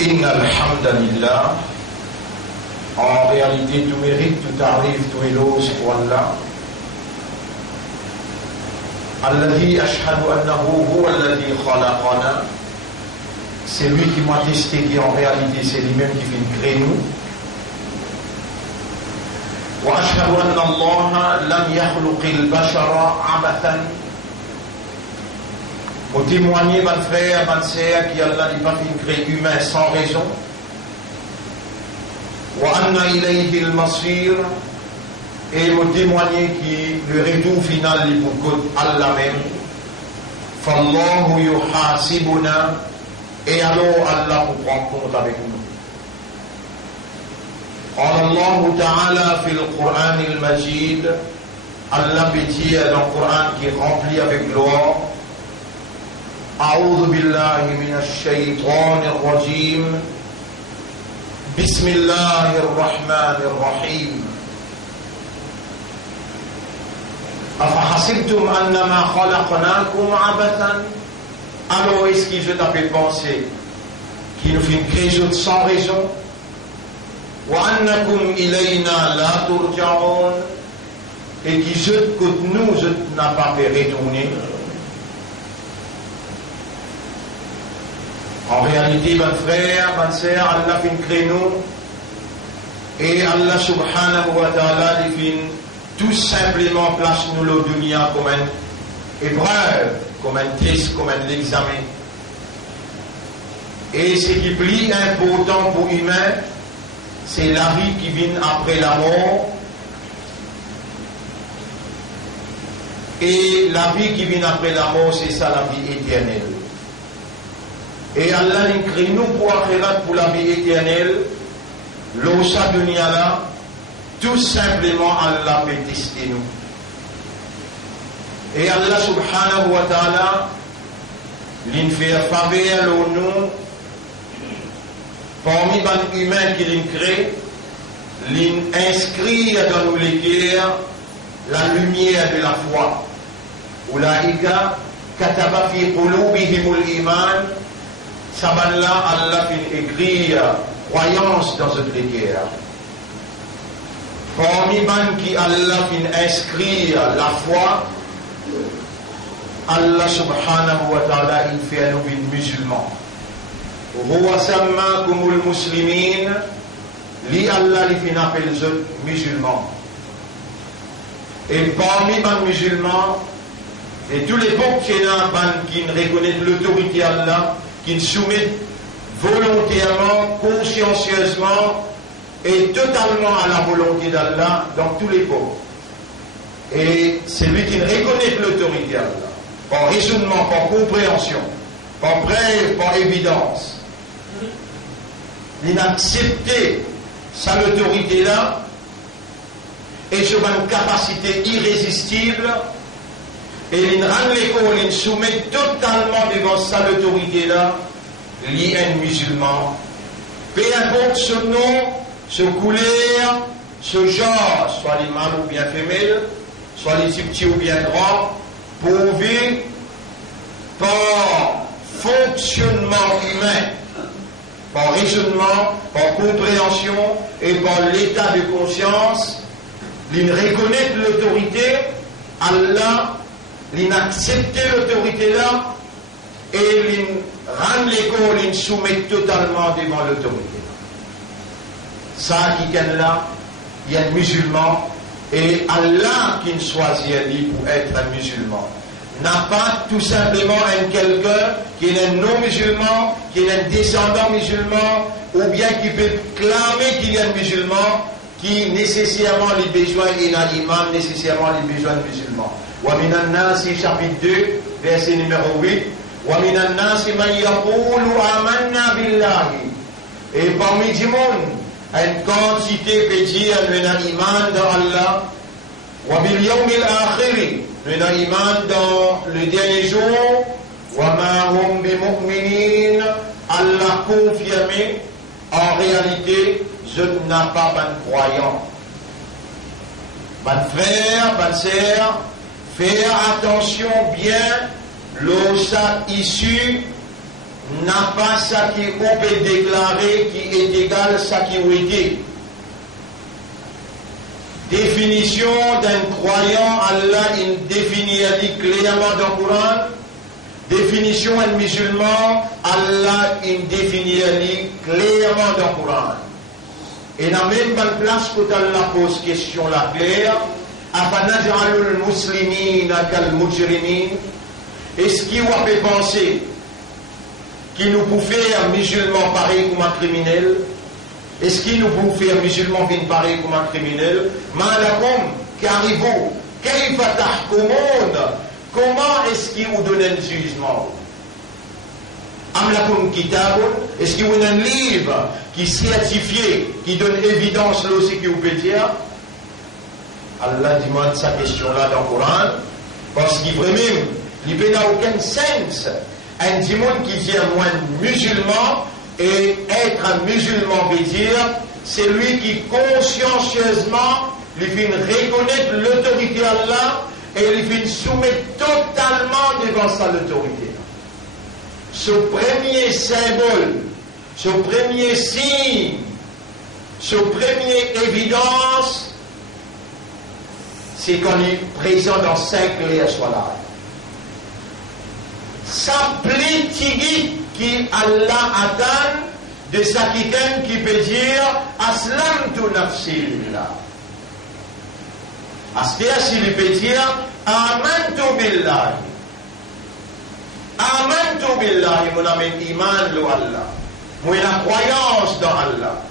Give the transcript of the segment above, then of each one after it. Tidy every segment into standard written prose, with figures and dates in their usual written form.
Inna alhamdulillah. En réalité, tout mérite, tout arrive, tout éloge pour Allah. Alladhi ashhadu annahu huwa alladhi khalaqana. C'est lui qui m'a testé, qui en réalité c'est lui-même qui fait créer nous. Wa ashhadu anna Allah lam yakhluqil bashara abathan. Pour témoigner, mon frère, ma sœur, qui Allah n'est pas fait créer humain sans raison. Wa anna ilayhi al-masir. Et me témoigner qui le retour final est pour Allah même. Fallahu yuhasibuna. Et alors Allah vous prend compte avec nous. Allah Ta'ala fi al-Qur'an al-Majid. Allah dit dans le Coran qui est rempli avec gloire. أعوذ بالله من الشيطان الرجيم بسم الله الرحمن الرحيم أفحسبتم أنما خلقناكم عبثا. Alors est-ce que je t'avais pensé qu'il nous fait une création sans raison? وأنكم إلينا لا ترجعون. Et qui je que nous je n'ai pas fait retourner. En réalité, mon frère, ma sœur, Allah fait créer nous et Allah subhanahu wa ta'ala fait tout simplement place nous le dunya comme une épreuve, comme un test, comme un examen. Et ce qui est plus important pour l'humain, c'est la vie qui vient après la mort. Et la vie qui vient après la mort, c'est ça la vie éternelle. Et Allah nous crée nous pour akhirat, pour la vie éternelle. L'osa dunya là, tout simplement Allah peut tester nous. Et Allah subhanahu wa ta'ala, l'in fait faveur au nous, parmi les humains qui l'in crée, l'in inscrit dans nos cœurs la lumière de la foi. Ulaika kataba fi qulubihimul iman. Saban-là, Allah fait écrire croyance dans cette guerre. Parmi les qui Allah fait inscrire la foi, Allah subhanahu wa ta'ala il fait nous musulmans. Huwa sammakumul muslimin. Li Allah il fait appel les musulmans. Et parmi les musulmans, et tous les peuples qui reconnaissent l'autorité d'Allah, qui soumettent volontairement, consciencieusement et totalement à la volonté d'Allah dans tous les peuples. Et celui qui reconnaît l'autorité d'Allah, par raisonnement, par compréhension, par preuve, par évidence, il n'accepte sa autorité-là et sur une capacité irrésistible. Et il rend l'école, il soumet totalement devant sa autorité-là, il est un musulman. Peu importe ce nom, ce couleur, ce genre, soit les mâles ou bien femelles, soit les petits ou bien grands, pourvu par fonctionnement humain, par raisonnement, par compréhension et par l'état de conscience, il reconnaît l'autorité, Allah. Il accepte l'autorité là et il rend l'école, il soumet totalement devant l'autorité. Ça qui est là, il y a un musulman et Allah qui choisit lui pour être un musulman. N'a pas tout simplement un quelqu'un qui est un non-musulman, qui est un descendant musulman ou bien qui peut clamer qu'il est un musulman qui nécessairement les besoins et l'imam nécessairement les besoins musulmans. وَمِنَ النَّاسِ chapitre 2 verset numéro 8 وَمِنَ النَّاسِ مَنْ يَقُولُ آمَنَّا بِاللَّهِ. Et parmi du monde une quantité peut dire nous avons iman dans Allah وَبِالْيَوْمِ الْآخِرِ nous avons iman dans le dernier jour وَمَا هُمْ بِمُؤْمِنِينَ. Allah confirmé en réalité je n'ai pas de croyant. Bonne frère, bonne sœur, faire attention bien l'osa issu n'a pas ça qui peut déclarer qui est égal à ça qui est dit. Définition d'un croyant, Allah il définit clairement dans le Coran. Définition d'un musulman, Allah il définit clairement dans le Coran. Et dans même pas de place que Allah pose question la claire. Afanaj'alul muslimina kal mujrimin. Est-ce qu'il va penser qu'il nous peut faire musulman pareil comme un criminel? Est-ce qu'il nous peut faire musulman pareil comme un criminel? Malakum, qu'arrive-vous? Kayfa tahkumun? Comment est-ce qu'il vous donne le jugement? Amlakum kitabun? Est-ce qu'il vous donne un livre qui certifie, qui donne évidence là aussi qu'il vous peut dire? Allah demande sa question-là dans le Coran, parce qu'il vraiment, il n'a aucun sens. Un démon qui dit moi musulman, et être un musulman veut dire, c'est lui qui consciencieusement lui fait reconnaître l'autorité d'Allah et lui fait soumettre totalement devant sa autorité. Ce premier symbole, ce premier signe, ce premier évidence, c'est qu'on est présent dans 5 clés sur la sa politique qui Allah attend de sa quelqu'un qui peut dire aslamtu nafsi lillah. C'est-à-dire s'il peut dire amantu billahi. Amantu billahi, mon ami iman de Allah. Moi la croyance dans Allah.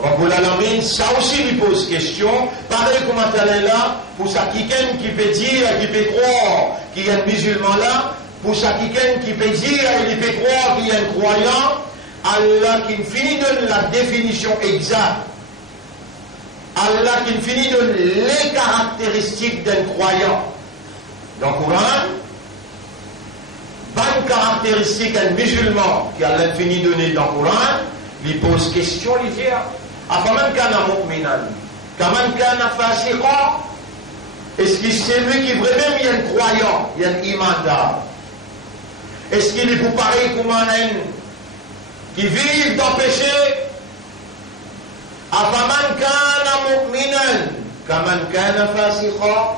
Rabbul Alamin, ça aussi lui pose question. Pareil comme elle est là, pour ça quelqu'un qui peut dire, qui peut croire qu'il y a un musulman là, pour ça quelqu'un qui peut dire et qui peut croire qu'il y a un croyant, Allah qui finit donne la définition exacte. Allah qui finit donne les caractéristiques d'un croyant. Dans le Coran, bonne caractéristique d'un musulman qui Allah finit de donner dans le Coran, il pose question, il dit Afaman kana mu'minan, kaman kana fasiqa. Est-ce que c'est lui qui vraiment il y a un croyant, il y a un iman? Est-ce qu'il est pour pareil comme un qui vit dans le péché? Afaman kana mu'minan, kaman kana fasiqa.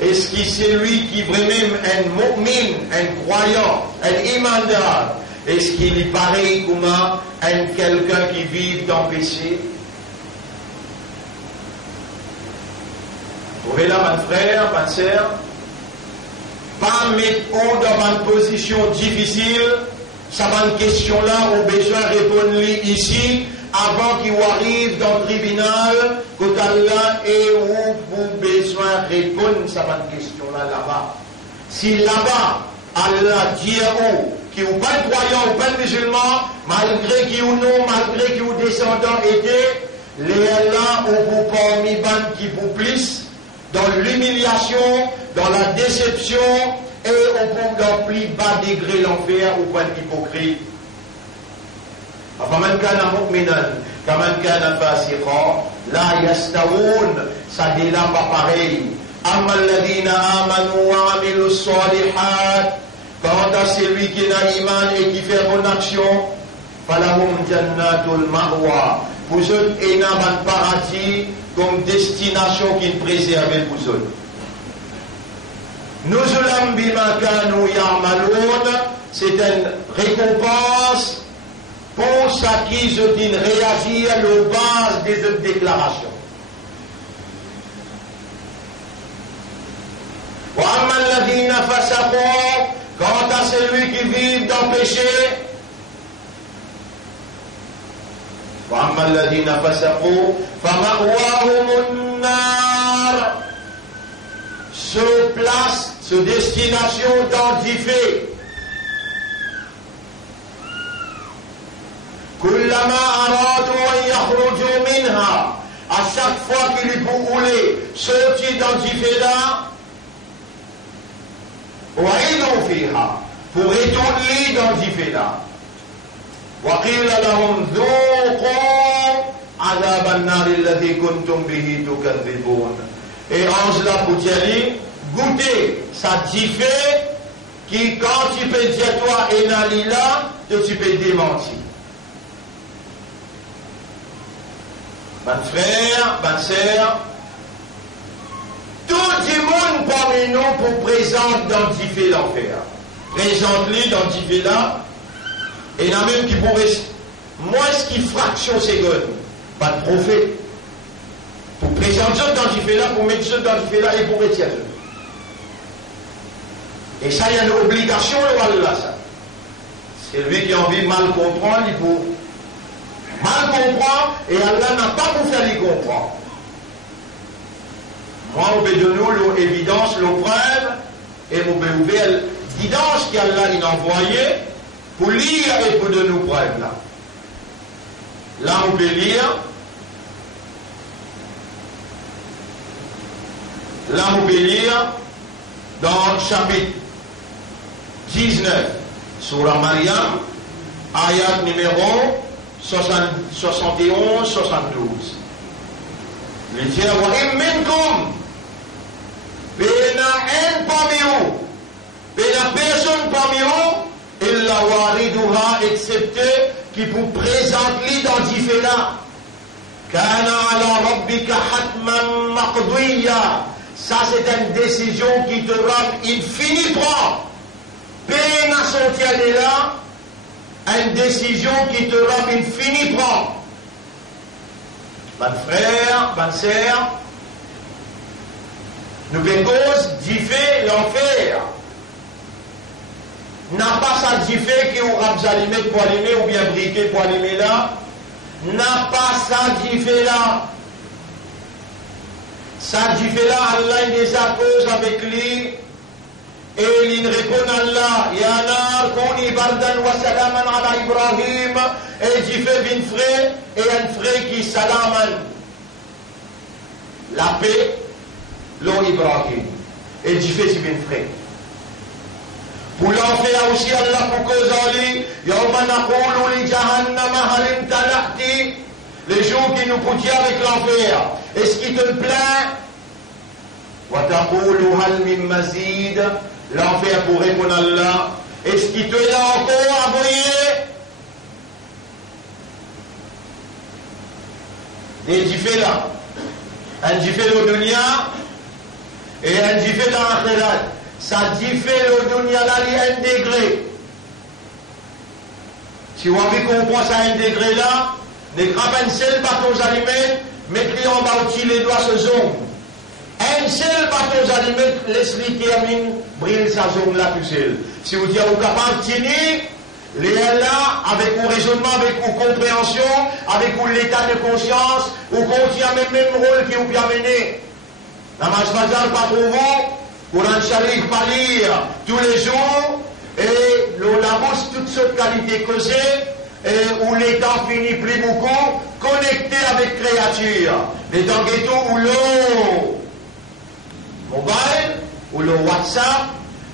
Est-ce que c'est lui qui vraiment un mu'min, un croyant, un imandar? Est-ce qu'il est pareil comme un quelqu'un qui vit dans le péché? Vous trouvez là, mon frère, ma soeur, pas mettre dans une position difficile, ça va une question-là, on a besoin de répondre ici, avant qu'il arrive dans le tribunal, quand Allah et où vous besoin de répondre, ça va une question-là là-bas. Si là-bas, Allah dit à vous, qui ou pas de croyants ou pas de musulmans, malgré qui ou non, malgré qui ou descendants étaient, les Allah ou vous parmi ban qui vous plissent, dans l'humiliation, dans la déception, et au bout d'un plus bas degré l'enfer ou pas d'hypocrite. Afaman kana mu'minan, kaman kana fasiqa, la yastawun, ça dit là pas pareil. Amma alladhina amanu wa amilu salihat, quant à celui qui n'a iman et qui fait bonne action, falahum jannatul ma'wa, vous êtes un paradis comme destination qui préserve pour eux. Nuzulam bima kanu ya'malun, c'est une récompense pour ça qu'ils ont réagi à la base des autres déclarations. Wa amma alladhina fasaqu, quant à celui qui vit dans le péché, wa amma alladhina fasaqu fama'wahumun nar, se place, se destination dans d'ifé. Kullama aradu an yakhruju minha, à chaque fois qu'il est pour rouler, sortir dans d'ifé là, wa'idou fiha, pour retourner dans d'ifé là. Wa qila lahum dhuqu adhab an-nar alladhi kuntum bihi tukadhibun. Et ange là pour dire, goûtez, ça diffé qui, quand tu peux dire toi, et Nali là, tu peux démentir. Mon frère, ma sœur, tout le monde parmi nous pour présenter dans le l'enfer. Présente-lui dans le là, et il y en a même qui pourrait, moi, ce qui fraction seconde, pas de prophète. Pour présenter dans le là, pour mettre ça dans le là et pour retirer ça. Et ça, il y a une obligation, là, ça. C'est lui qui a envie de mal comprendre, il faut mal comprendre, et Allah n'a pas pour faire les comprendre. Moi, on peut donner l'évidence, la preuve, et on peut ouvrir l'évidence qu'Allah a envoyé pour lire et pour donner nos preuves là. Là, on peut lire. Là, on peut lire dans le chapitre 19, sur la Mariam, ayat numéro 71-72. Le dit, wa minkum, bena en parmi vous, bena personne parmi vous, illa wariduha, excepté qui vous présente l'identifié-là. Kana ala rabbika hatman maqdiya. Ça, c'est une décision qui te rend infini prend. Bena son là, une décision qui te rend infini prend. Mon frère, ma sœur, nous cause d'y l'enfer. N'a pas ça d'y qui aura allumé pour allumer ou bien briquer pour allumer là. N'a pas ça d'y là. Ça d'y là, Allah il les accuse avec lui. Et il répond à Allah, Ya nar, kuni bardan wa salaman ala Ibrahim. Et d'y fait bin frère, et un frère qui salaman. La paix, l'eau Ibrahim. Et d'y fait si bin frère. Pour l'enfer aussi, Allah pour cause en lui, Yawma naqulu li jahannama halim talaqti. Les jours qui nous poussent avec l'enfer. Est-ce qu'il te plaît? Wa taqulu hal min mazid. L'enfer pour répondre à Allah. Est-ce qu'il te l'a encore envoyé? Des diffés là. Un diffé au dunya et un diffé dans l'akhirat. Ça diffé au dunya là, il y a un degré. Si vous avez compris ça un degré là, ne grappe un seul bâton allumé, mettez-le en bas au-dessus les doigts se zoom. Un seul bâton allumé, laisse-lui termine, brille sa zone là tout seul. Si vous dites, vous êtes capable de tenir, les là, avec vos raisonnements, avec vos compréhensions, avec vos l'état de conscience, vous continuez le même rôle qui vous a mené. Namaz Fajr, pas pour vous, Quran Sharif, pas lire tous les jours, et la bourse, toutes sortes de qualités causées, où l'état finit plus beaucoup, connecté avec créature. Les temps ghetto où l'eau mobile, ou le WhatsApp,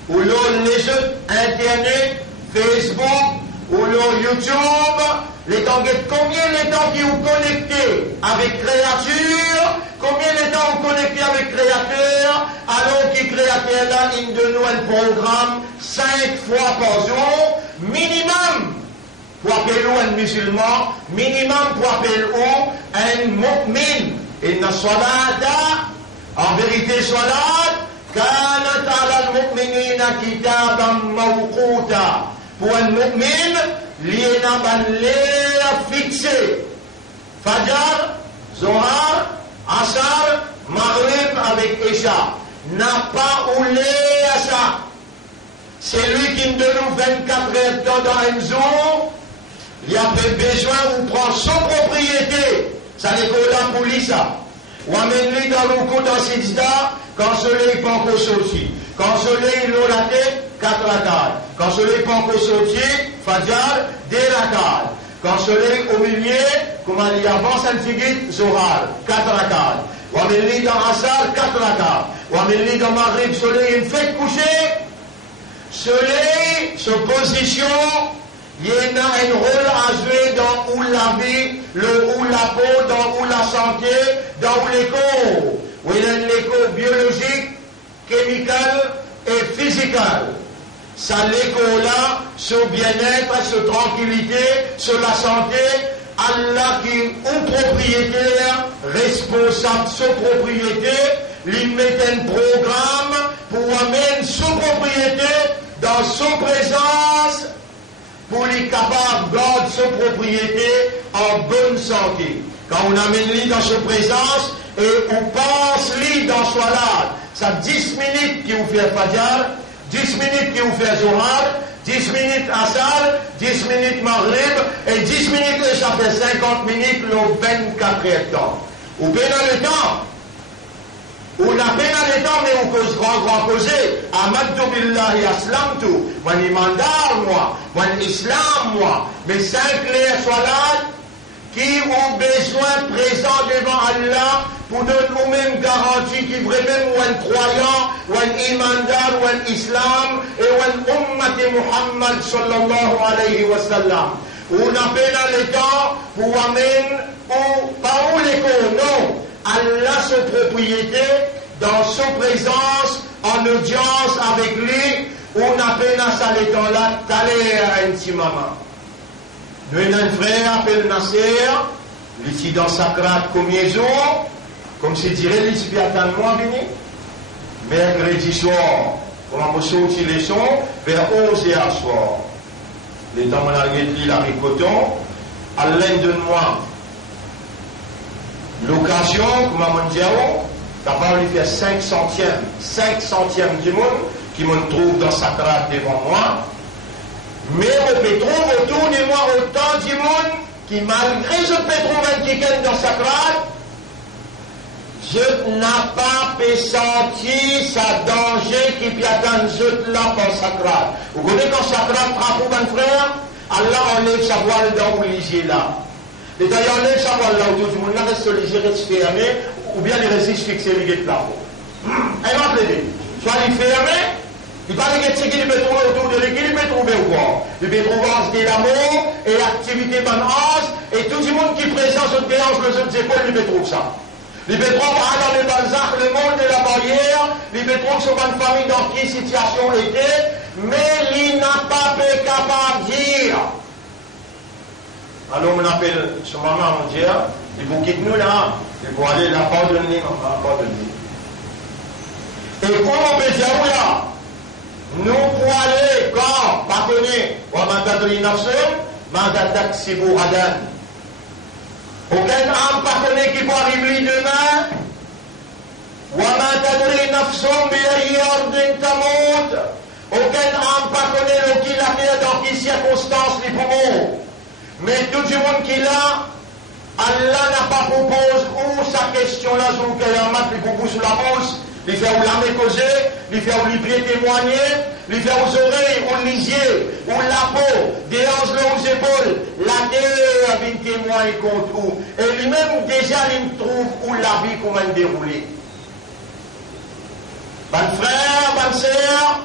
ou les autres Internet, Facebook, ou le YouTube, les temps combien de temps qui vous connectez avec créature, combien de temps vous connectez avec créateur, alors que créateur là, il de nous un programme 5 fois par jour, minimum, pour appeler un musulman, minimum pour appeler un mu'min. Inna salata, en vérité salat, kanat ala al-mu'minina kitaban mawquta. Pour un mu'min, l'ina ban l'air fixé. Fajr, Zohar, Asar, Maghrib avec Isha. N'a pas oulé à ça. C'est lui qui nous donne 24 heures dans un jour. Il y a besoin de prendre son propriété. Ça n'est que la police. Ou amène-lui dans le coup dans Sijda, quand le soleil n'est pas encore sorti. Quand le soleil est la tête, 4 rakats. Quand le soleil n'est pas encore sorti, Fajr, 2 rakats. Quand le soleil est au milieu, comme il y a avant Saint-Figit, Zohar, 4 rakats. Ou amène-lui dans Asar, 4 rakats. Ou amène-lui dans Maghrib, le soleil est fait coucher. Soleil, sa position, il y a un rôle à jouer dans où la vie, où la peau, dans où la santé, dans où l'écho. Où il y a un écho biologique, chimique et physique. sur l'école, sur le bien-être, sur la tranquillité, sur la santé. Allah qui est propriétaire, responsable de sa propriété, lui met un programme pour amener sa propriété dans sa présence, pour lui capable de garder sa propriété en bonne santé. Quand on amène lui dans sa présence et on passe lui dans sa lade, ça 10 minutes qui vous fait Fajr, 10 minutes qui vous fait Zohar, 10 minutes Asar, 10 minutes Maghrib, et 10 minutes, et ça fait 50 minutes le 24e temps. Ou bien dans le temps, ou la peine à l'état, mais on cause grand causer. Amadou billahi aslamtu. Moi, imandar, moi, islam, moi. Mais 5 clairs soit là, qui ont besoin présent devant Allah pour donner nous-mêmes garantie qui vraiment ou un croyant, ou un imandar, ou un islam, et ou un ummat Muhammad sallallahu alayhi wa sallam. On appelle à l'état pour amener, ou pas où l'école, non. Allah, sa propriété, dans sa présence, en audience avec lui, on appelle à ça l'état-là, taler intimement. Nous avons un frère appelé Nasser, ici dans Sacrate comme jour, comme c'est dirait, ici bien attendre moi, béni. Mercredi soir, on va me sortir les sons, vers 11h soir. Les temps, on a réduit la ricoton, à l'aide de moi. L'occasion, comme on dit, capable de faire 5 centièmes du monde qui me trouve dans sa crate devant moi. Mais on peut trouver autour de moi autant du monde qui, malgré je peux trouver un ticket dans sa crate, je n'ai pas pu sentir sa danger qui peut attendre je là dans sa crate. Vous connaissez quand sa crate frappe mon frère, Allah enlève sa voile dans le lisier là. Et d'ailleurs, on est savoir là autour du monde, là, reste les yeux fermés, ou bien les récits fixés, les guettes là. Et rappelez-vous, soit les fermés, il parle de ce qu'il peut trouver autour de lui, qu'il peut trouver ou quoi. Il peut trouver de l'amour et l'activité banase, et tout le monde qui présente cette déhanche, les autres épaules, il peut trouver ça. Il peut trouver dans le Balzac, le monde de la barrière, il peut trouver sur une famille dans quelle situation était, mais il n'a pas été capable de dire. Alors on appelle ce maman, on dit, il faut quitter nous là, il faut aller là, pardonner, on va pardonner. Et comment on peut dire, oui là, nous pour aller, quand, pardonner, on m'a donné nafsum, m'a d'attaque si vous radan. Aucun âme pardonner qui peut arriver demain, ou m'a donné nafsum, biayard tamut. Aucun âme pardonner qui l'a fait dans quelle circonstance les poumons. Mais tout le monde qui l'a, Allah n'a pas proposé où sa question là, sur lequel il a mis pour sous la bouche, il fait où l'âme causer, il fait où lui pied témoigner, il fait aux oreilles, où lisier, où la peau, des hanches aux épaules, la terre vient témoigner contre où. Et lui-même déjà il trouve où la vie comment dérouler. Bon frère, bonne sœur,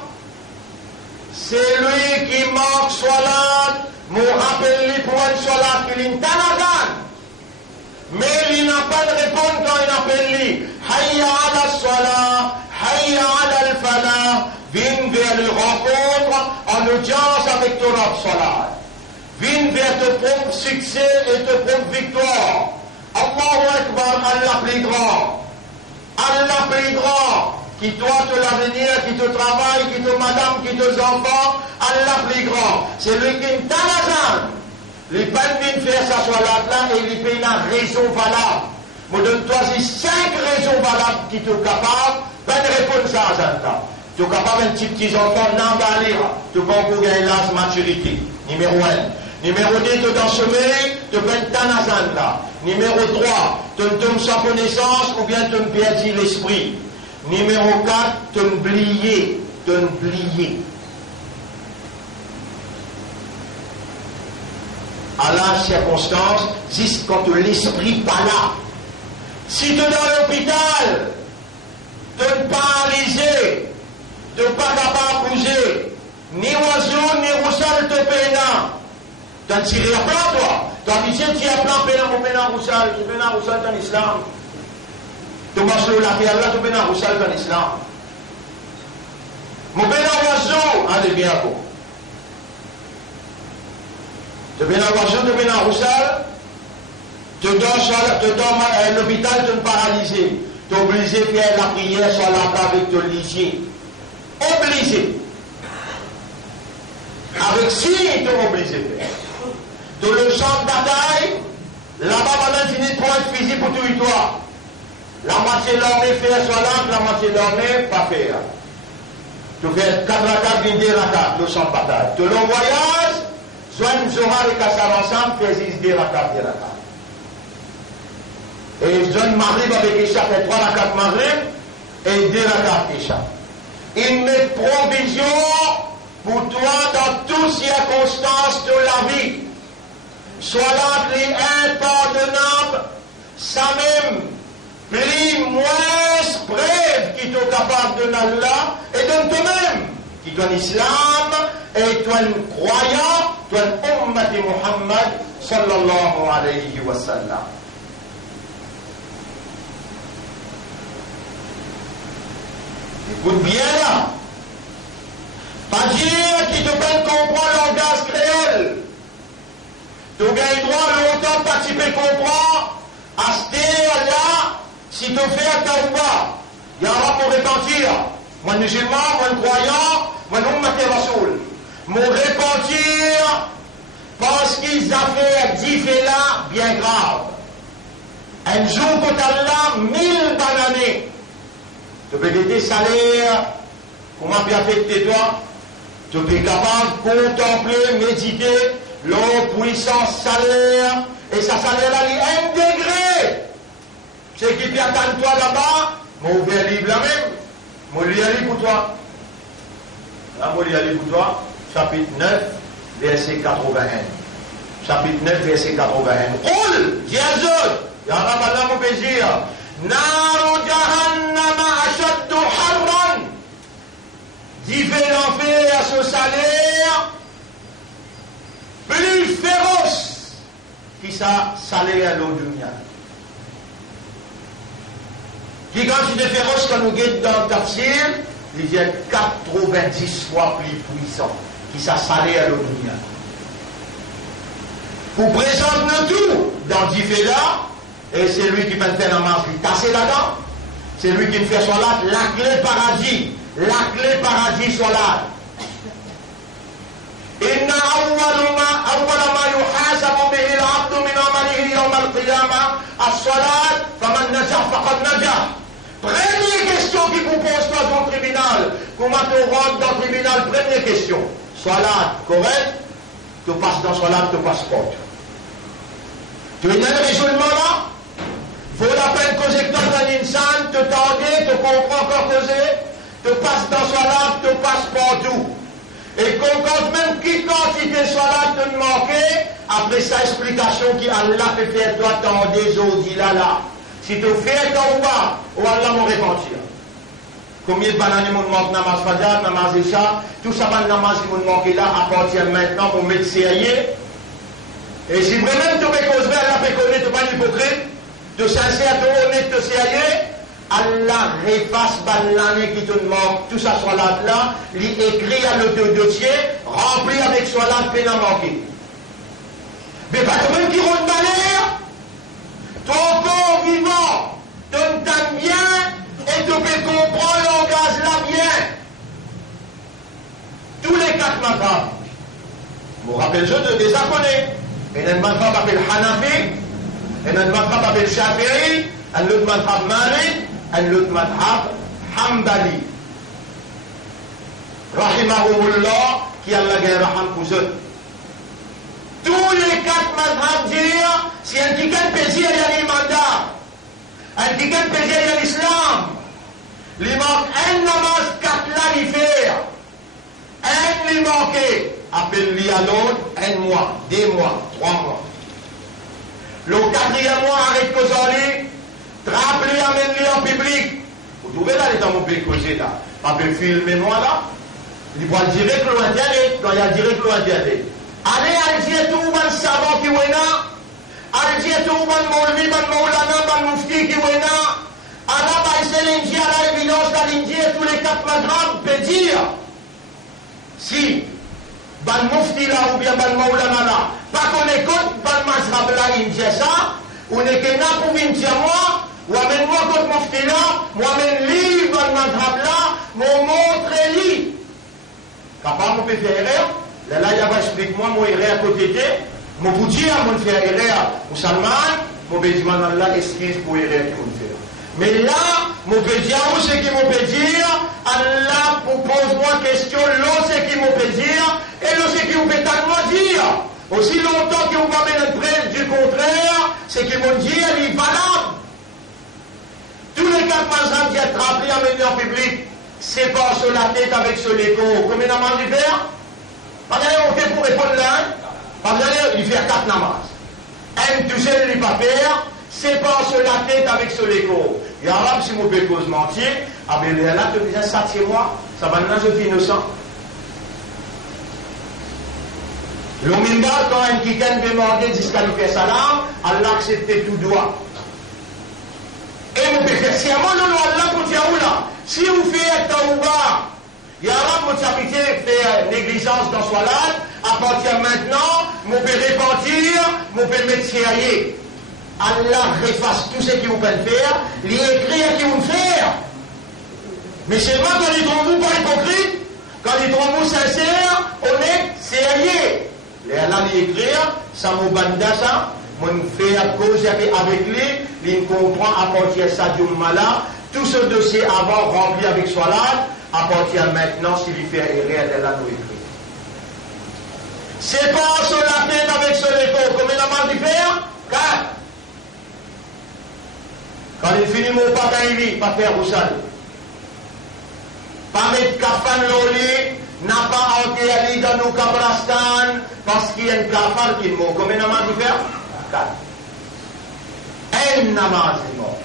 c'est lui qui manque soit là. Mon rappel pour une solat qu'il est mais il n'a pas de réponse quand il appelle lui. Hayya ala solat, hayya ala al-falah. Viens vers le rencontre en audience avec ton Rabb Salat. Viens vers ton propre succès et ton propre victoire. Allahu Akbar, Allah plus grand. Allah plus grand. Qui toi te l'avenir, qui te travaille, qui te madame, qui te enfants, Allah plus grand. C'est lui qui est Tanazan. Les pas de faire sa soirée là et il fait une raison valable. Je donne-toi 5 raisons valables qui sont capables, pas de répondre ça à ça. Tu es capable un petit enfant, non, d'aller, tu peux encore gagner l'âge maturité. Numéro 1. Numéro 2, tu es dans le sommeil, tu peux être Tanazan là. Numéro 3, tu tombes sans connaissance ou bien tu perds l'esprit. Numéro 4, t'oublier. À la circonstance, juste quand l'esprit pas là. Si tu es dans l'hôpital, tu n'es pas alisé, tu n'es pas capable de bouger, ni oiseau, ni roussal te pénant. Tu as tiré à plan, toi. Tu as dit, tu as plan pénant, pénant roussal, tu pénant roussal dans l'islam. Tu vas sur la terre là, tu peux en roussal dans l'islam. Mon bien oiseau, allez bien pour. Tu bien oiseau, tu bien roussel, tu dors à l'hôpital, tu es paralysé. Tu es obligé de faire la prière sur la table avec ton lycée. Obligé. Avec signe, tu es obligé de faire. Tu le champ de bataille, là-bas, pendant fini de prendre physique pour tout toi. La moitié de l'armée fait sur l'arme, la moitié de l'armée pas faire. Tu fais 4 rakas, 22 rakas, le champ de bataille. Tu le voyage, soit une Zohar et Kassar ensemble, fais 10 rakas, 10 rakas. Et John Maghrib avec Isha fait 3 rakas Maghrib et 2 rakas Isha. Il met provision pour toi dans toutes circonstances de la vie. Soit là, les impardonnables, ça même, plus moins brève qui est capable de Allah et de toi-même, qui est un islam et toi un croyant, toi un ummat de Muhammad sallallahu alayhi wa sallam. Écoute bien là. Pas dire qu'il te peut comprendre le langage créole. Tu gagnes droit longtemps de participer comprendre. À ce là, si tu fais ta ou pas, il y aura pour repentir. Moi musulman, moi croyant, moi non maté rasoul. Mon repentir parce qu'ils ont fait des faits là bien grave. Un jour pour Allah, 1000 bananes. Tu peux être salaire, comment bien affecter toi? Tu peux être capable de contempler, méditer, leur puissance salaire, et sa salaire là, il est intégré. C'est qui attend toi là-bas, moi ouvert livre là même, moi lis un livre pour toi. Là, moi lis un livre pour toi, chapitre 9, verset 81. Chapitre 9, verset 81. Roule, Diazol, il y en a maintenant mon plaisir. Naru Jahannama ashaddu harran. Divers l'enfer à ce salaire plus féroce qui ça salaire à l'eau dunya. Qui quand il est féroce quand nous guette dans le tafsir, il est 90 fois plus puissant qui ça salaire à l'eau dunya. Vous présentez tout dans divers là. Et c'est lui qui peut faire la marche, lui tasser là-dedans. C'est lui qui me fait son lac, la clé paradis. La clé paradis sur l'âge. Inna awwala ma yuhasabu bihi al-'abdu min 'amalihi yawm al-qiyamah as-salat faman najah faqad najah. Première question qui vous pose toi dans le tribunal. Comment tu rentres dans le tribunal? Première question. Salat, correct? Tu passes dans salat, tu passes pas. Tu es dans le raisonnement là? Vaut la peine causer que dans un insan, te tendez, te comprends encore causer, te passe dans son lave, te passe partout. Et qu'on compte même qui quantité de son lave te manquer, après sa explication qui Allah peut faire toi tendez aujourd'hui là. Si tu fais ton bas, ou Allah m'en repentir. Combien de bananes m'ont manqué namaz fajr, namaz isha, tout ça va namaz qui m'ont manqué là, à partir maintenant pour mettre sérieux. Et si vraiment tu peux causer, Allah peut connaître, tu pas hypocrite. De sincère, de honnête, de sérieux, Allah efface l'année qui te manque, tout ça soit là, il écrit à le dossier, rempli avec soit là, peine à manquer. Mais pas de même qui roule de manière, ton corps vivant, tu t'aimes bien, et tu peux comprendre le langage là bien. Tous les 4 madhab, je vous rappelle, je te désapprenais, et un madhab appelle Hanafi, et un madhab appelle Shafi'i, un autre madhab Malik, un autre madhab Hanbali. Rahimahumullah, qui Allah gagne raham pour eux. Tous les 4 madhab disent, si un ticket plaisir, il y a l'imanda. Un ticket plaisir, il y a l'islam. L'imam, un namaz 4 là, il fait. Un lui manqué. Appelle-lui à l'autre, 1 mois, 2 mois, 3 mois. Le 4e mois, arrête causer, trappe-lui, amène-lui en public. Vous trouvez là, les temps où vous pouvez là. Pas de filmer moi là. Il va direct le internet, quand il y a direct le internet. Allez, allez dire tout le savant qui est là. Allez dire tout le moulvi, le moulana, le moufti qui est là. Allah va essayer l'Indien à l'évidence, à l'Indien, tous les 4 madhab, peut dire. si, ban mufti là ou bien ban maulana là, pas qu'on écoute, ban mazhab là, il me dit ça, ou n'est que là pour me dire moi, ou amène-moi contre mufti là, moi amène livre ban mazhab là, mon montre lit. Capable, on peut faire erreur, là, il y a explique-moi, mon erreur à côté de, mon bouti, mon faire erreur, ou Salman, mon bédiman Allah, excuse pour erreur qui mon fait. Mais là, mon peut dire, où c'est qui mon peut dire, Allah pose-moi question, l'eau c'est qui mon peut dire, et l'eau c'est qui mon peut tellement dire. Aussi longtemps qu'on va mettre une preuve du contraire, c'est qui mon dire, il est valable. Tous les quatre mazhab qui sont rappelés à mener en public, c'est pas sur la tête avec sur l'écho. Combien de namaz il fait? Pas d'ailleurs, on fait pour répondre là. Pas d'ailleurs, il fait 4 namaz. Un touché, il ne pas faire. C'est pas sur la tête avec sur l'écho. Et arabe, si vous pouvez cause mentir, ah ben là, tu dis ça, c'est moi. Ça va nous être innocent. Le minbar, quand un quelqu'un demandait de disqualifier salam, Allah acceptait tout droit. Et vous pouvez faire, si avant, non, Allah, pour dire où là? Si vous faites taouba, il y a un votre habité fait négligence dans soi là, à partir de maintenant, vous pouvez repentir, vous pouvez mettre sérieux. Allah efface tout ce que vous pouvez faire, les écrire qui vous faire. Mais c'est pas quand ils trouvent vous pas hypocrite, quand ils trouvent vous sincère, honnête, sérieux. Et Allah les écrire, ça me banda ça, on fait à cause avec lui, il comprend à partir de ça du malin. Tout ce dossier avant rempli avec Salat, à partir de maintenant, s'il y fait erreur, elle a nous écrit. C'est pas sur la tête avec ce l'écho. Combien de il faire? 4. Quand il finit mon papa, il pas faire au sale. Pas mettre kafan loli, n'a pas enterré dans nos kabrastan, parce qu'il y a un kafan qui est mort. Combien de il faire? 4. Un namaz est mort.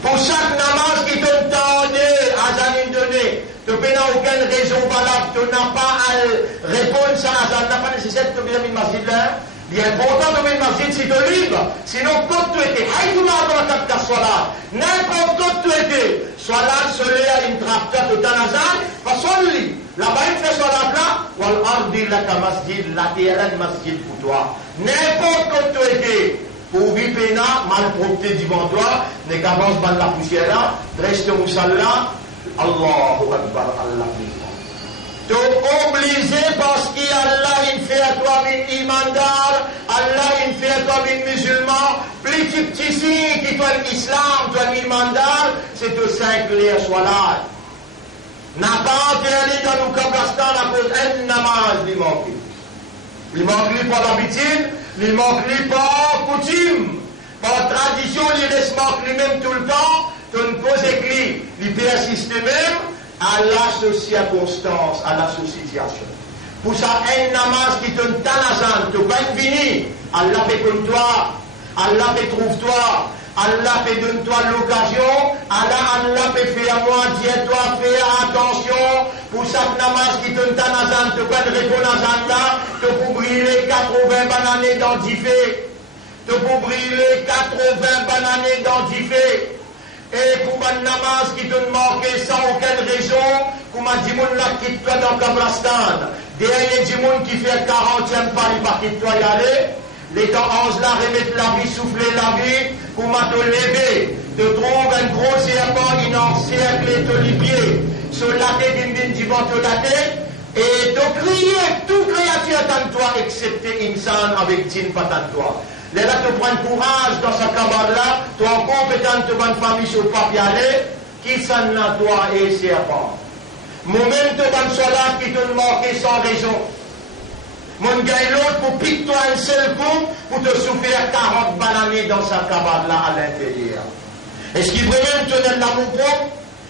Pour chaque namaz qui te donne, à Zanine donné, tu n'as aucune raison valable, tu n'as pas à répondre ça à Zanine, tu n'as pas nécessaire de te venir au masjid là. Il est important de venir au masjid si tu es libre. Sinon, quand tu étais, n'importe quand tu étais, Salat, soleil, une tracteur, de Tanazan, façon libre. Là-bas, il fait Salat là, wal ardi laka masjid, la terre masjid pour toi. N'importe quand tu étais, pour vivre mal propreté devant toi, n'est qu'avance par la poussière là, reste au salat, Allahu Akbar, Allah. Tu es obligé parce qu'Allah il fait à toi un imandar, Allah il fait à toi un musulman, plus petit signe qui toi l'islam, toi l'imandar, c'est de s'incliner à Salat. N'a pas interdit dans nos Kablastan à cause d'un namaz, il manque. Il manque pas l'habitude. Il manque pas coutume. Par tradition, il laisse manquer lui-même tout le temps. Tu ne poses écrit. Il peut assister même à la circonstance, à la situation. Pour ça, un namaz qui te tanazan, tu vas venir. Allah fait comme toi. Allah fait trouve-toi. Allah fait donne-toi l'occasion. Allah fait faire à moi, dis-toi, fais attention. Pour chaque namaz qui te tanazan, tu vas répondre à Allah. Tu peux brûler 80 bananes dans 10 faits. Tu peux brûler 80 bananes dans 10 faits. Et pour un namaz qui te manque sans aucune raison, comme un dimoun là quitte-toi dans Kabrastan. Derrière dimoun qui fait 40e pas, il va quitte-toi y aller. Les temps 11 là, remettre la vie, souffler la vie, pour te lever, te trouve un gros serpent, il encercle les pieds, sur la tête, il dit sur la tête, et te crier, toute créature attend toi, excepté Insan avec Djinn pas attend toi. Là, tu prends courage dans sa cabane là, tu es compétent de bonne famille sur le papier aller, qui s'en a toi et serpent. Moi-même, tu vas Salat qui te manque sans raison. Mon gars, l'autre pour piquer-toi un seul coup pour te souffrir 40 bananes dans sa cabane là à l'intérieur. Est-ce qu'il vraiment te donne l'amour propre?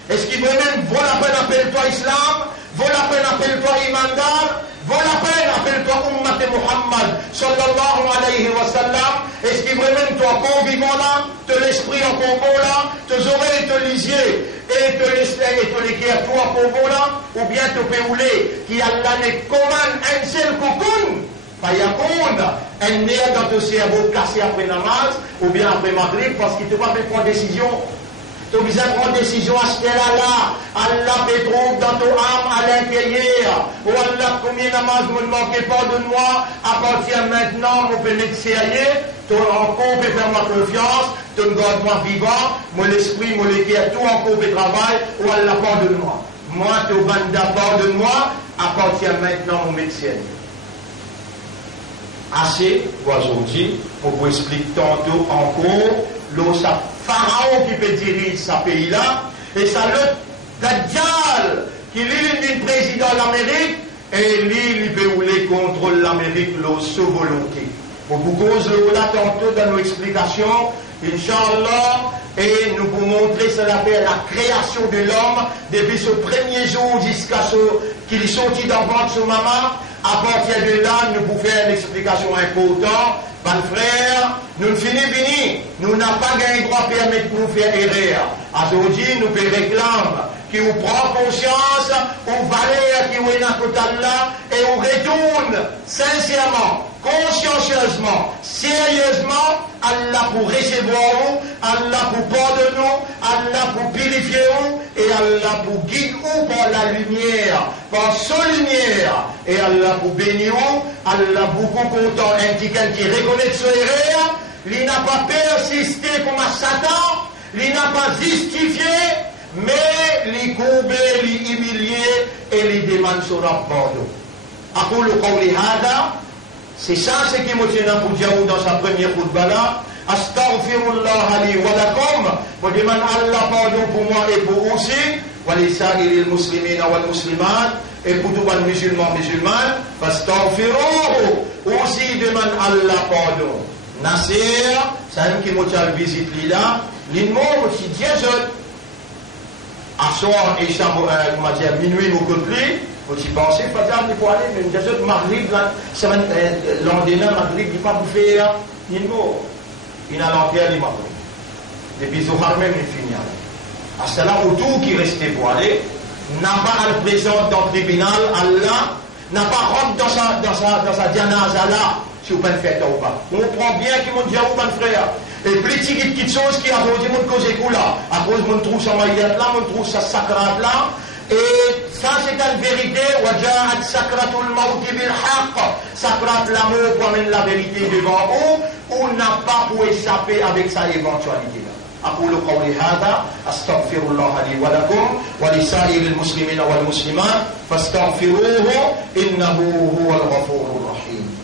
Est-ce qu'il vraiment vaut la peine appelle-toi islam? Vaut la peine appelle-toi imandar? Vaut la peine appelle-toi ummat Muhammad sallallahu alayhi wa sallam? Est-ce qu'il vraiment toi bon vivant là? Te l'esprit en combo là? Te oreilles te lisier? Et te l'esprit et te l'équerre toi en combo là? Ou bien te péoulé qui Allah ne commande un seul cocoon? Fayakoun, un nerf dans ton cerveau cassé après namaz, ou bien après Maghrib, parce qu'il ne te va pas prendre décision. Tu as besoin de prendre une décision à ce là. Allah te trouve dans ton âme à l'intérieur. Oh Allah, combien de namaz me manquez pas de moi, à partir de maintenant, mon péné de sérieux, tu en couple et faire ma confiance, tu me gardes moi vivant, mon esprit, mon équerre, tout en couple et travail, oh Allah, pardonne-moi. Moi, tu vas pardonne-moi, à partir de maintenant, mon médecin. Assez, aujourd'hui, on vous explique tantôt encore, l'eau, ça Pharaon qui peut diriger ce pays-là, et ça le Dajjal qui est le président de l'Amérique, et lui, il peut rouler contre l'Amérique, sous volonté. Pour vous cause là tantôt dans nos explications, Inch'Allah, et nous vous montrer ce qu'on appelle la création de l'homme, depuis ce premier jour jusqu'à ce qu'il est sorti dans le ventre de maman. À partir de là, nous pouvons faire une explication importante. Mes frères, nous finissons, nous n'avons pas gagné droit à permettre de nous faire erreur. Aujourd'hui, nous réclamons qui vous prend conscience, ou valeur qui vous est dans le là, et on retourne sincèrement, consciencieusement, sérieusement, Allah pour recevoir vous, Allah pour pardonner nous, Allah pour purifier vous, et Allah pour guider vous par la lumière, par son lumière, et Allah pour bénir vous, Allah beaucoup content, un petit qui reconnaît son erreur, il n'a pas persisté comme un Satan, il n'a pas justifié, mais les courbés, les humiliés et les demandent sur leur pardon. Aqulu qawli hada, c'est ça ce qui me tient pour dire dans sa première khutbah là. Astaghfirullah li wa lakum. Je demande Allah pardon pour moi et pour vous aussi. Wa li sa'iril muslimina wal muslimat. Et pour tous les musulmans musulmanes. Fastaghfiruhu. Aussi demande Allah pardon. Nasir, c'est un qui me tient la visite là. L'immo aussi Dieu à soir et comment dire, minuit nous compris, faut y penser, pas dire, il faut aller, mais une chose, Maghrib, l'endemain, Maghrib, il ne pas bouffer, il mort. Il a l'enterre, il m'a pris. Depuis Zohar même, il finit. À cela, autour qui restait pour aller, n'a pas à le présenter dans le tribunal, Allah, n'a pas rentré dans sa janaza là, si vous pouvez le faire ou pas. On prend bien qui m'ont dit à vous, mon frère. Et plus petite chose qui a aujourd'hui mon cause là, à cause mon trou sa maillette là, mon trou sa sacrate là, et ça c'est une vérité, waja'at sakratul mawti bil haqq, sacrate l'amour pour amener la vérité devant vous, on n'a pas pour échapper avec sa éventualité là. أقول قولي هذا أستغفر الله لي ولكم ولسائر المسلمين والمسلمات فاستغفروه إنه هو الغفور الرحيم.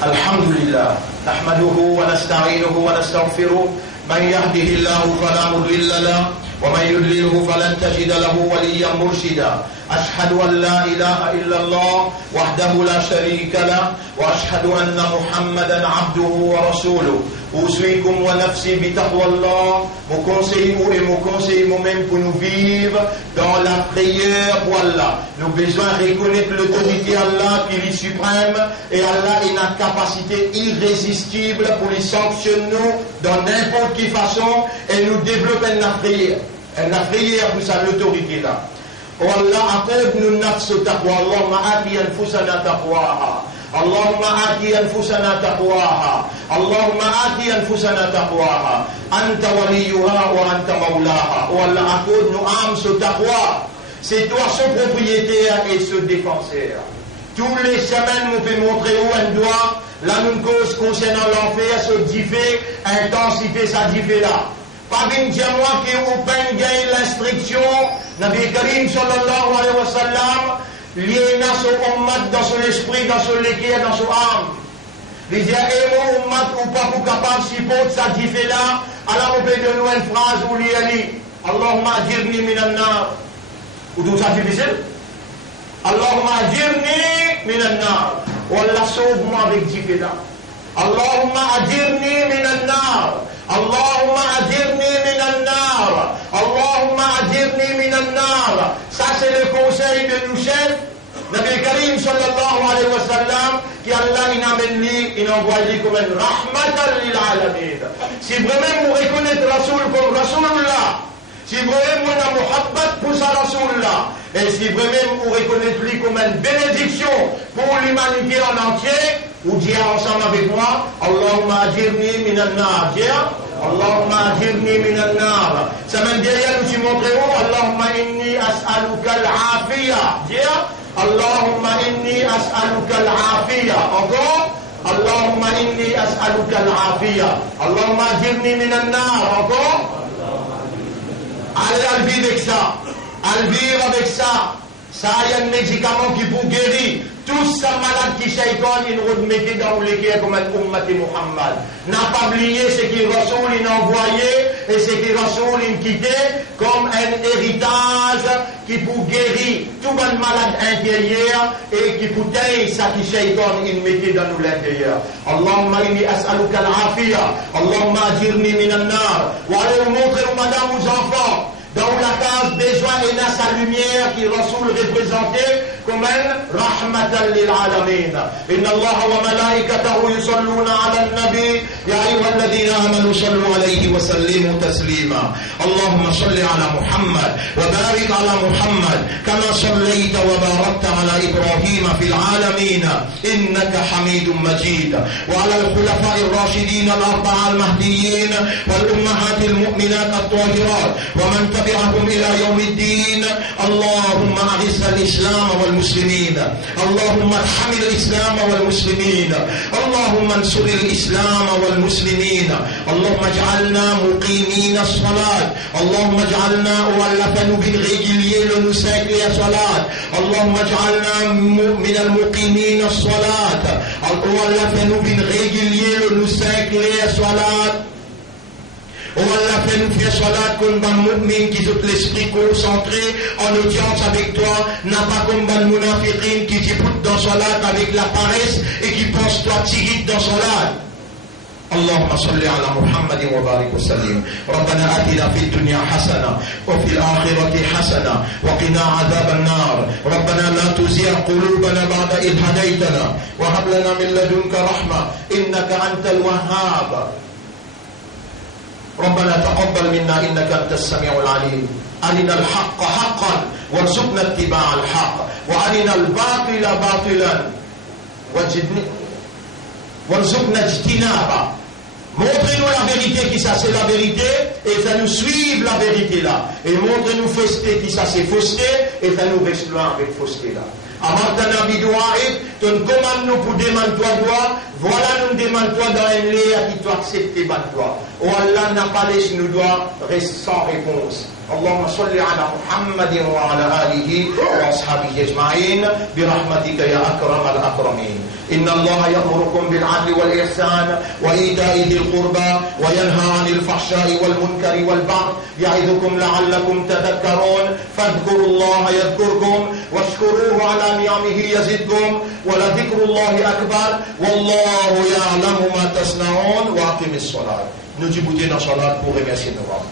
الحمد لله نحمده ونستعينه ونستغفره من يهده الله فلا مضل له ومن يضلله فلن تجد له وليا مرشدا أشهد أن لا إله إلا الله وحده لا شريك له وأشهد أن محمدا عبده ورسوله أوصيكم ونفسي بتقوى الله. Mon conseil vous et mon conseil moi-même pour nous vivre dans la prière pour Allah. Nous avons besoin de reconnaître l'autorité Allah qui est suprême et Allah a une capacité irrésistible pour les sanctionner dans n'importe quelle façon et nous développer la prière. La prière pour sa l'autorité là. والله أقودنا النفس تقوى اللهم آتي أنفسنا تقواها اللهم آتي أنفسنا تقواها اللهم آتي أنفسنا تقواها أنت وليها وأنت مولاها والله أقودنا أمس تقوى. C'est toi son propriétaire et son défenseur. Toutes les semaines, on peut montrer où elle doit. La même cause concernant l'enfer, se diffé, intensité, ça diffé là. Pas bien dire moi que vous pouvez gagner l'instruction, Nabi Karim sallallahu alayhi wa sallam, lié dans son ummat, dans son esprit, dans son légué, dans son âme. Il dit, et mon ummat, ou pas pour capable, si pour ça diffé là, alors on peut donner une phrase où il y a dit, Allahumma ajirni minan nar. Ou tout ça difficile? Allahumma ajirni minan nar. Wallah sauve-moi avec diffé là. Allahumma ajirni minan nar. Allahumma ajirni minan nar. Allahumma ajirni minan nar. Ça c'est le conseil de nos chefs. Nabi Karim sallallahu alayhi wa sallam, qui Allah il envoie comme un rahmatan lil alamin. Si vraiment vous reconnaissez Rasoul comme Rasoulullah, si vraiment vous avez muhabbat pour sa Rasoulullah, et si vraiment vous reconnaissez lui comme une bénédiction pour l'humanité en entier, vous dites ensemble avec moi, Allahumma ajirni minan nar. Allahumma ajirni minan nar. Ça m'a derrière nous montrerons, Allahumma inni as'aluka al-afiyah. Allahumma inni as'aluka al-afiyah. Encore, Allahumma inni as'aluka al-afiyah. Allahumma ajirni minan nar. Encore. Allez à le vivre avec ça. À le vivre avec ça. Ça, il y a un médicament qui vous guérit. Tous ces malades qui shaitan, ils nous remettent dans l'équerre comme un ummat Muhammad. N'a pas oublié ce qu'il Rasoul il envoyé et ce qu'il Rasoul il quitté comme un héritage qui vous guérit tout un malade intérieur et qui vous taille ça qui shaitan il mettait dans nous l'intérieur. Allahumma inni as'aluka al-afiyah. Allahumma ajirni minan nar. Ou allez vous montrer aux madame aux enfants. Dans la case déjà il y a sa lumière qui Rasoul représentait comme un rahmatan lil alamin. Inna Allah wa malaikatahu yusalluna ala an-nabi ya ayyuhalladhina amanu sallu alayhi wa sallimu taslima. Allahumma salli ala Muhammad wa barik ala Muhammad kama sallaita wa barakta ala Ibrahim fil alamin innaka Hamidum Majid. Wa ala al-khulafa ar-rashidin al-arba'a al-mahdiyyin wal ummahat al-mu'minat at-tahirat wa man تبعهم إلى يوم الدين. اللهم أعز الإسلام والمسلمين. اللهم ارحم الإسلام والمسلمين. اللهم انصر الإسلام والمسلمين. اللهم اجعلنا مقيمين الصلاة. اللهم اجعلنا ولفن بالرجلين لنساك الصلاة. اللهم اجعلنا من المقيمين الصلاة. ولفن بالرجلين لنساك الصلاة. On l'a fait nous faire salat comme un mu'min qui a l'esprit concentré en audience avec toi, n'a pas comme un munafiqin qui t'écoute dans salat avec la paresse et qui pense toi tigit dans salat. اللهم صل على محمد وبارك وسلم. ربنا آتنا في الدنيا حسنة وفي الآخرة حسنة وقنا عذاب النار. ربنا لا تزغ قلوبنا بعد إذ هديتنا وهب لنا من لدنك رحمة إنك أنت الوهاب. ربنا تقبل منا إنك أنت السميع العليم. أرنا الحق حقا وارزقنا اتباع الحق وأرنا الباطل باطلا وارزقنا اجتنابه. Montrez-nous la vérité qui ça c'est la vérité et fais-nous suivre la vérité là. Et montrez-nous fausseté qui ça c'est fausseté et fais-nous rester loin avec fausseté là. Amartana bidouaïd, ton commande nous pour demander toi droit, voilà nous demande toi dans un lait à qui tu acceptes ban toi. Oh Allah n'a pas laissé nous doigts, reste sans réponse. اللهم صل على محمد وعلى آله وأصحابه أجمعين برحمتك يا أكرم الأكرمين. إن الله يأمركم بالعدل والإحسان وإيتاء ذي القربى وينهى عن الفحشاء والمنكر والبغي يعظكم لعلكم تذكرون. فاذكروا الله يذكركم واشكروه على نعمه يزدكم ولذكر الله أكبر والله يعلم ما تصنعون. وأقم الصلاة. Nous débutons dans la salat pour remercier nos rois.